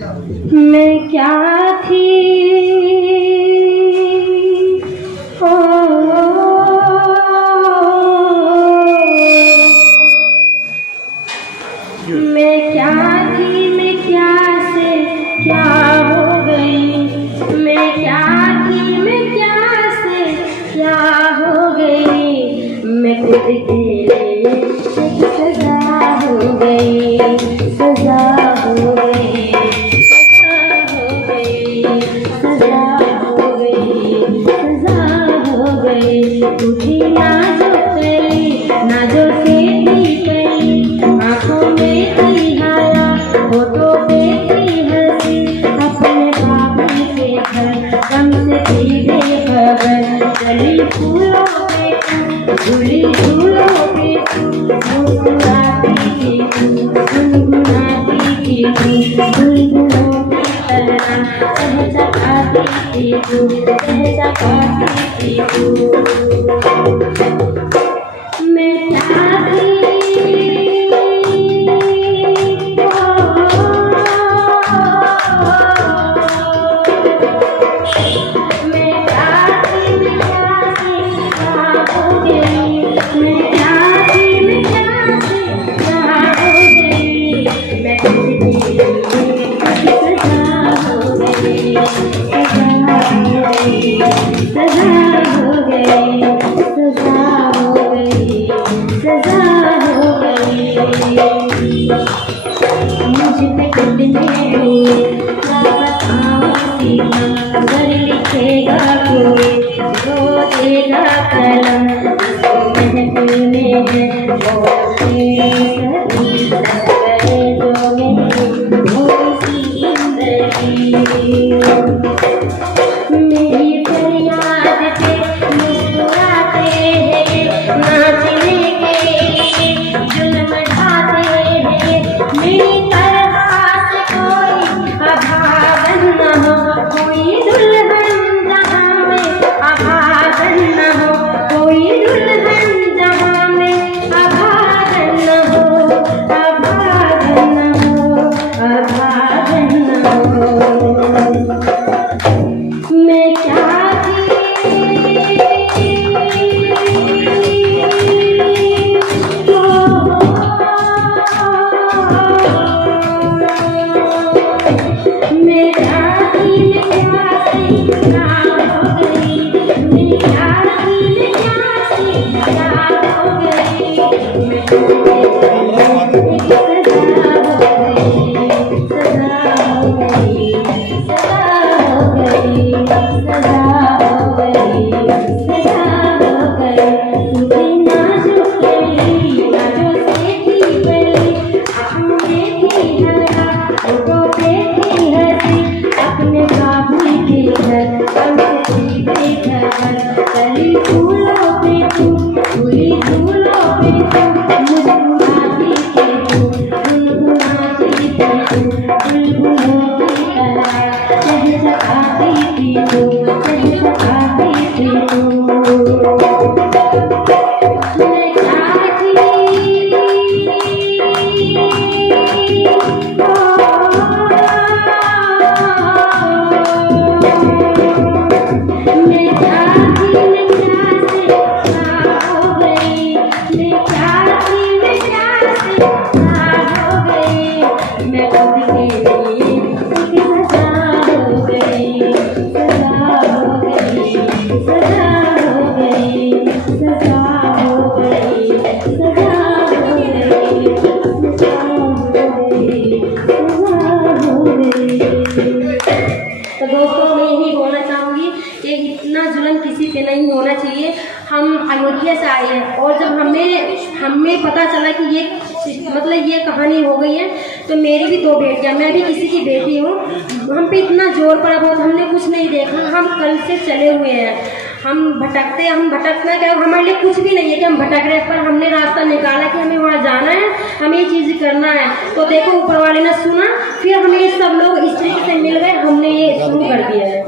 मैं क्या थी ओ, मैं क्या थी, मैं क्या से क्या हो गई, मैं क्या थी, मैं क्या से क्या हो गई, मैं खुद के लिए सजा हो गई, सजा हो गई, सजा हो गई, सजा हो गई, सजा हो गई। तुझे ना जो करी, ना जो सीधी करी, आँखों में थी हाया, होठों पे थी हंसी, अपने बाबू के घर गम से थी बेखबर, चली फूलों पे झूली झूलों पे मुस्कुराती थी तू, गुनगुनाती थी तू, बुलबुलों की तरह चहचहाती थी तू, चहचहाती थी तू। मैं क्या थी मैं क्या थी, मैं क्या से क्या हो गई, मैं क्या थी, मैं क्या से क्या हो गई, मैं खुद के लिए सजा हो गई, सजा हो गई, सजा हो गई, सजा हो गई, सजा हो गई। मुझ पे कितने हुए क्या बताऊं सीमा, अगर लिखेगा कोई तो देगा कलम, इसको महफिल में है वो तेरी सभी करे जो मेरी भोली जिंदगी। मेरी फरियाद पे मुस्कुराते हैं, नाचने के लिए जुल्म ढाते हैं, मेरी तरह से कोई अभागन न हो, कोई दुल्हन जहाँ में अभागन न हो, कोई दुल्हन जहाँ में अभागन न हो, अभागन न हो, अभागन न हो। मैं क्या थी ओ, मैं क्या थी, मैं क्या से क्या हो गई, मैं क्या थी, मैं क्या से क्या हो गई, मैं खुद के लिए सजा हो गई, सजा हो गई, सजा हो गई, सजा हो गई, सजा हो गई। तुझे ना जो करी, ना जो सीधी करी, आँखों में थी हरा, होठों पे थी हंसी, अपने बाबू के घर गम से थी बेखबर, चली फूलों पे तू, झूली झूलों पे तू, मुस्कुराती थी तू, गुनगुनाती थी तू, बुलबुलों की तरह चहचहाती थी तू, चहचहाती थी तू। मैं क्या थी ओ, मैं क्या थी, मैं क्या से क्या हो गई, मैं क्या थी, मैं क्या से क्या हो गई, मैं खुद के लिए सजा हो गई, सजा हो गई, सजा हो गई, सजा हो गई, सजा हो गई, सजा हो गई। तो दोस्तों मैं यही बोलना चाहूँगी कि इतना जुल्म किसी पे नहीं होना चाहिए। हम अयोध्या से आए हैं और जब हमें पता चला कि ये मतलब ये कहानी हो गई है, तो मेरी भी दो बेटियाँ, मैं भी किसी की बेटी हूँ, हम पे इतना जोर पड़ा बहुत, हमने कुछ नहीं देखा, हम कल से चले हुए हैं, हम भटकना क्या, हमारे लिए कुछ भी नहीं है कि हम भटक रहे हैं, पर हमने रास्ता निकाला कि हमें वहाँ जाना है, हमें ये चीज़ करना है। तो देखो ऊपर वाले ने सुना, फिर हमें सब लोग इस तरीके से मिल गए, हमने ये शुरू कर दिया है।